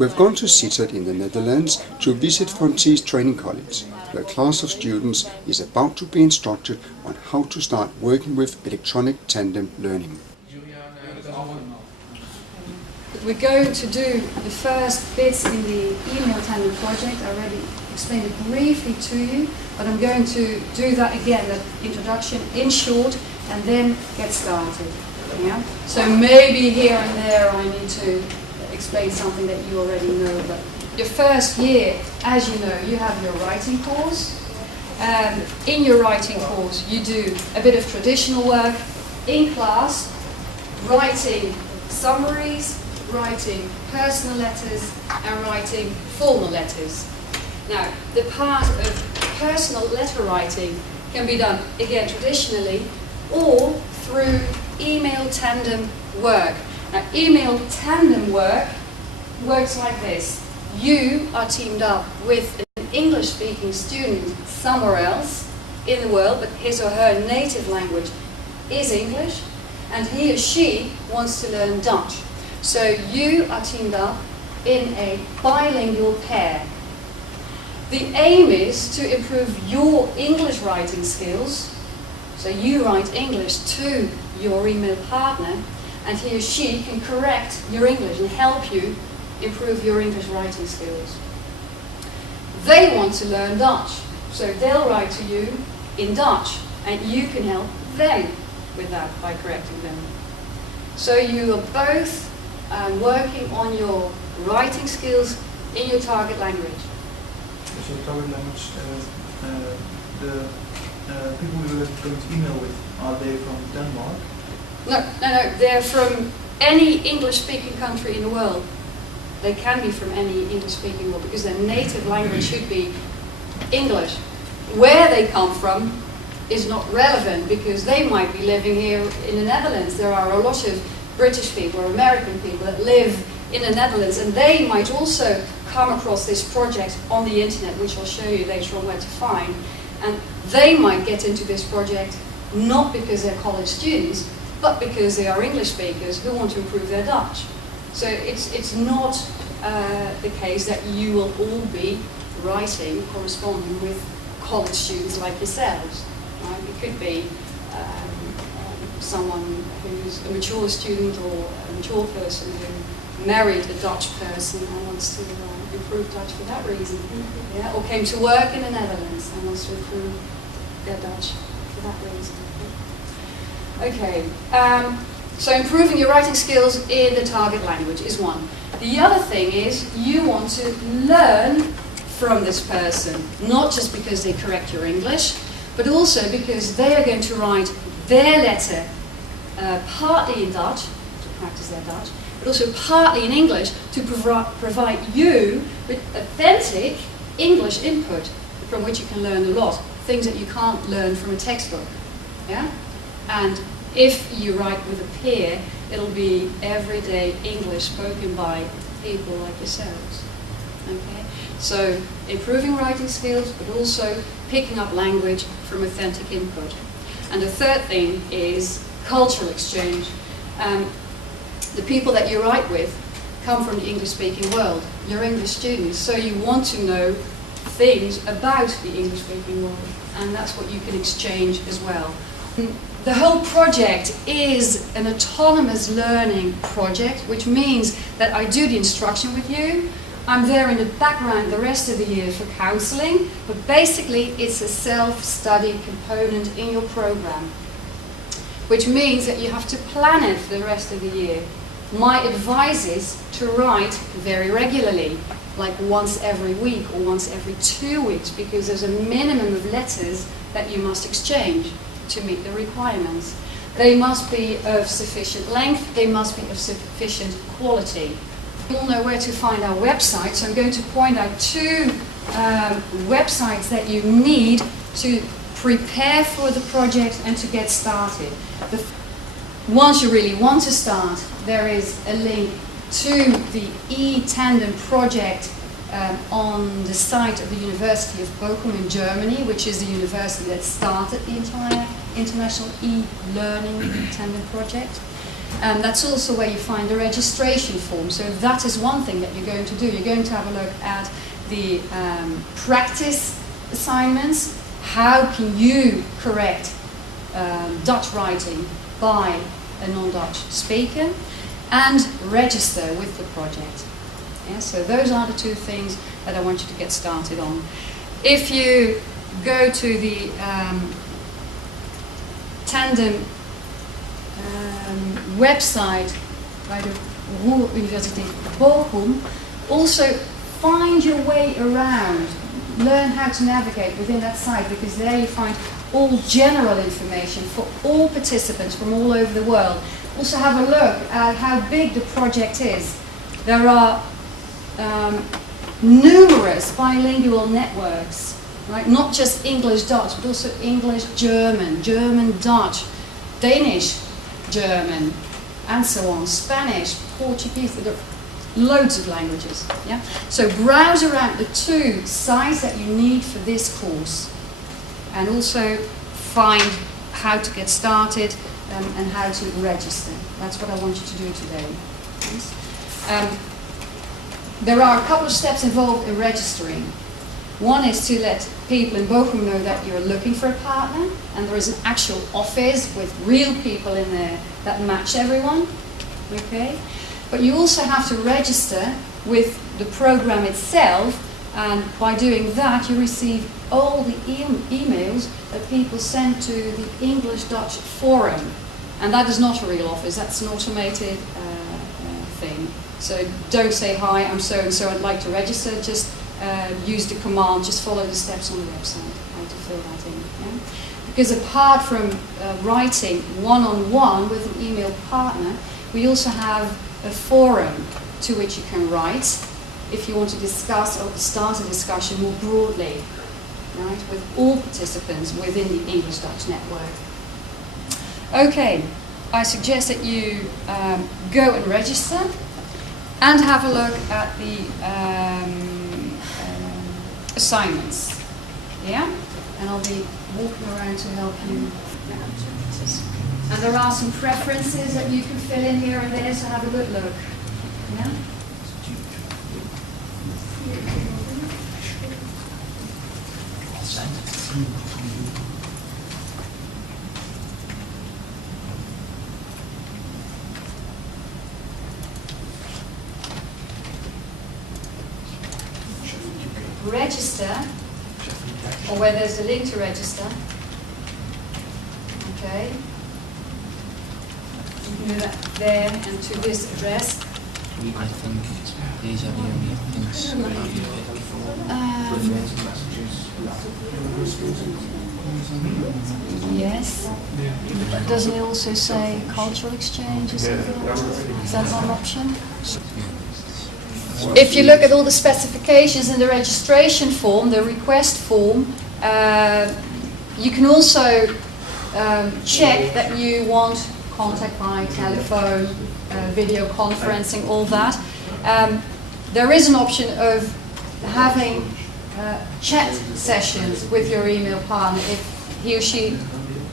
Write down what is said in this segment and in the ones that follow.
We've gone to Sittard in the Netherlands to visit Frontiers Training College, where a class of students is about to be instructed on how to start working with electronic tandem learning. We're going to do the first bits in the email tandem project. I already explained it briefly to you, but I'm going to do that again, that introduction in short, and then get started. Yeah? So maybe here and there I need to explain something that you already know. But your first year, as you know, you have your writing course. And in your writing course, you do a bit of traditional work in class, writing summaries, writing personal letters, and writing formal letters. Now, the part of personal letter writing can be done, again, traditionally, or through email tandem work. Now, email tandem work works like this. You are teamed up with an English-speaking student somewhere else in the world, but his or her native language is English, and he or she wants to learn Dutch. So you are teamed up in a bilingual pair. The aim is to improve your English writing skills. So you write English to your email partner, and he or she can correct your English and help you improve your English writing skills. They want to learn Dutch, so they'll write to you in Dutch, and you can help them with that by correcting them. So you are both working on your writing skills in your target language. So your target language, the people you are going to email with, are they from Denmark? No, they're from any English-speaking country in the world. They can be from any English-speaking world because their native language should be English. Where they come from is not relevant because they might be living here in the Netherlands. There are a lot of British people or American people that live in the Netherlands, and they might also come across this project on the internet, which I'll show you later on where to find. And they might get into this project not because they're college students, but because they are English speakers who want to improve their Dutch. So it's not the case that you will all be writing, corresponding with college students like yourselves. Right? It could be someone who's a mature student or a mature person who married a Dutch person and wants to improve Dutch for that reason. Yeah? Or came to work in the Netherlands and wants to improve their Dutch for that reason. Okay, so improving your writing skills in the target language is one. The other thing is you want to learn from this person, not just because they correct your English, but also because they are going to write their letter partly in Dutch, to practice their Dutch, but also partly in English to provide you with authentic English input from which you can learn a lot, things that you can't learn from a textbook. Yeah? And if you write with a peer, it'll be everyday English spoken by people like yourselves. Okay? So improving writing skills, but also picking up language from authentic input. And the third thing is cultural exchange. The people that you write with come from the English-speaking world. You're English students, so you want to know things about the English-speaking world, and that's what you can exchange as well. The whole project is an autonomous learning project, which means that I do the instruction with you. I'm there in the background the rest of the year for counseling, but basically it's a self-study component in your program, which means that you have to plan it for the rest of the year. My advice is to write very regularly, like once every week or once every 2 weeks, because there's a minimum of letters that you must exchange to meet the requirements. They must be of sufficient length, they must be of sufficient quality. You all know where to find our website, so I'm going to point out two websites that you need to prepare for the project and to get started. Once you really want to start, there is a link to the e-Tandem project on the site of the University of Bochum in Germany, which is the university that started the entire international e-learning tandem project. And that's also where you find the registration form. So that is one thing that you're going to do. You're going to have a look at the practice assignments. How can you correct Dutch writing by a non-Dutch speaker, and register with the project. Yeah, so those are the two things that I want you to get started on. If you go to the Tandem website by the Ruhr University Bochum, also find your way around, learn how to navigate within that site, because there you find all general information for all participants from all over the world. Also have a look at how big the project is. There are numerous bilingual networks, right? Not just English-Dutch, but also English-German, German-Dutch, Danish-German, and so on, Spanish, Portuguese, there are loads of languages. Yeah? So browse around the two sites that you need for this course, and also find how to get started and how to register. That's what I want you to do today. Yes? There are a couple of steps involved in registering. One is to let people in Bochum know that you're looking for a partner, and there is an actual office with real people in there that match everyone. Okay? But you also have to register with the program itself, and by doing that you receive all the emails that people send to the English-Dutch forum. And that is not a real office, that's an automated thing. So don't say, hi, I'm so-and-so, I'd like to register, just use the command, just follow the steps on the website, how to fill that in. Yeah? Because apart from writing one-on-one with an email partner, we also have a forum to which you can write if you want to discuss or start a discussion more broadly, right, with all participants within the English-Dutch network. Okay, I suggest that you go and register and have a look at the assignments. Yeah? And I'll be walking around to help you. And there are some preferences that you can fill in here and there, so have a good look. Yeah? Register, or where there's a link to register. Okay. You can do that there and to this address. I think these are the only things that you pick for Yes. But doesn't it also say cultural exchange or something? Is that not an option? If you look at all the specifications in the registration form, the request form, you can also check that you want contact by telephone, video conferencing, all that. There is an option of having chat sessions with your email partner if he or she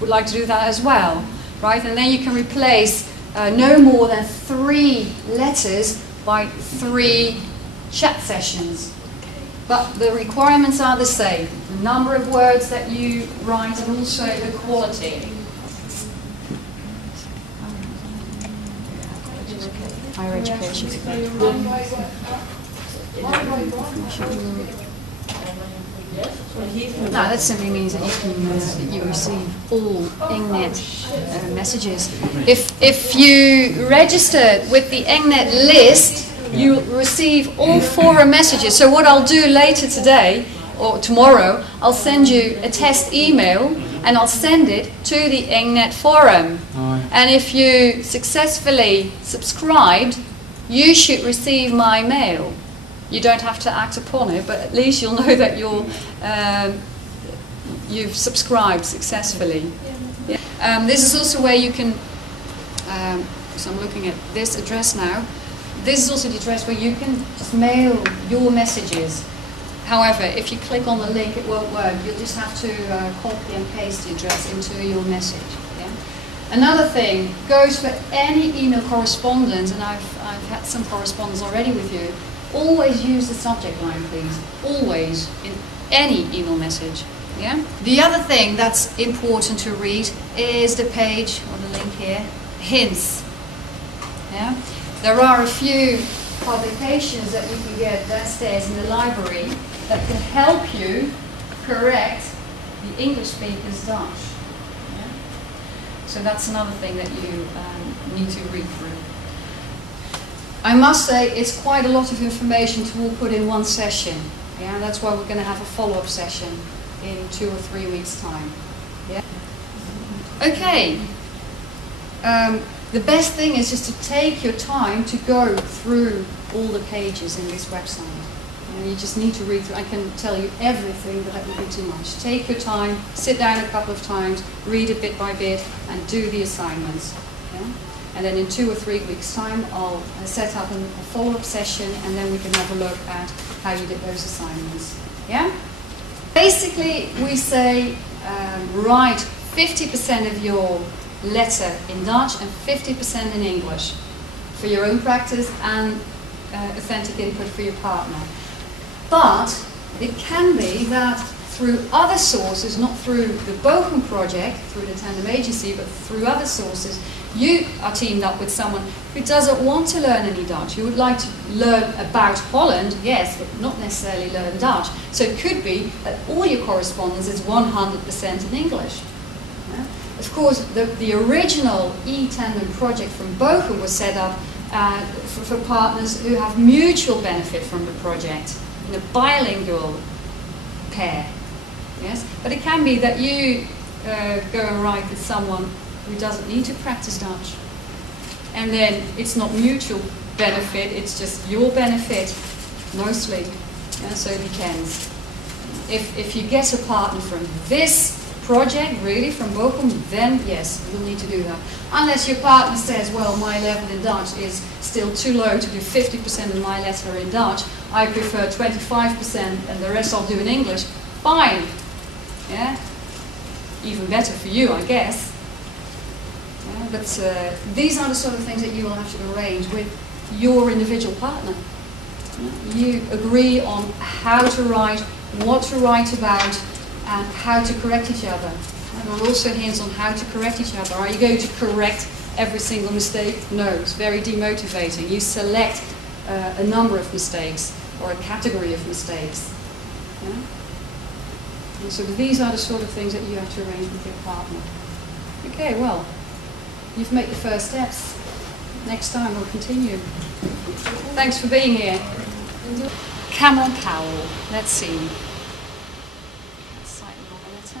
would like to do that as well, right? And then you can replace no more than 3 letters by 3 chat sessions. But the requirements are the same. The number of words that you write and also the quality. Higher education. No, that simply means that you receive all Engnet messages. If you registered with the Engnet list, you receive all forum messages. So what I'll do later today or tomorrow, I'll send you a test email and I'll send it to the Engnet forum. And if you successfully subscribed, you should receive my mail. You don't have to act upon it, but at least you'll know that you've subscribed successfully. Yeah. This is also where you can, so I'm looking at this address now. This is also the address where you can just mail your messages. However, if you click on the link, it won't work. You'll just have to copy and paste the address into your message. Yeah? Another thing goes for any email correspondence, and I've had some correspondence already with you. Always use the subject line, please. Always, in any email message. Yeah. The other thing that's important to read is the page or the link here, hints. Yeah. There are a few publications that you can get downstairs in the library that can help you correct the English speaker's Dutch. Yeah. So that's another thing that you need to read through. I must say it's quite a lot of information to all put in one session. Yeah, that's why we're going to have a follow-up session in 2 or 3 weeks' time. Yeah. Okay. The best thing is just to take your time to go through all the pages in this website. You just need to read through. I can tell you everything, but that would be too much. Take your time, sit down a couple of times, read it bit by bit, and do the assignments. Yeah? And then in 2 or 3 weeks' time, I'll set up a follow-up session, and then we can have a look at how you did those assignments. Yeah? Basically, we say write 50% of your letter in Dutch and 50% in English for your own practice and authentic input for your partner. But it can be that through other sources, not through the Bochum project, through the Tandem agency, but through other sources, you are teamed up with someone who doesn't want to learn any Dutch, who would like to learn about Holland, yes, but not necessarily learn Dutch. So it could be that all your correspondence is 100% in English. Yeah? Of course, the original e-Tandem project from Bochum was set up for partners who have mutual benefit from the project, in a bilingual pair. Yes, but it can be that you go and write with someone who doesn't need to practice Dutch, and then it's not mutual benefit; it's just your benefit, mostly. Yeah, so it depends. If you get a partner from this project, really from Bochum, then yes, you'll need to do that. Unless your partner says, well, my level in Dutch is still too low to do 50% of my letter in Dutch. I prefer 25% and the rest I'll do in English. Fine. Yeah? Even better for you, I guess. Yeah, but these are the sort of things that you will have to arrange with your individual partner. You agree on how to write, what to write about, and how to correct each other. And there are also hints on how to correct each other. Are you going to correct every single mistake? No, it's very demotivating. You select a number of mistakes or a category of mistakes. Yeah? And so these are the sort of things that you have to arrange with your partner. Okay, well, you've made the first steps. Next time we'll continue. Thanks for being here. Camel cowl. Let's see. Slightly longer letter.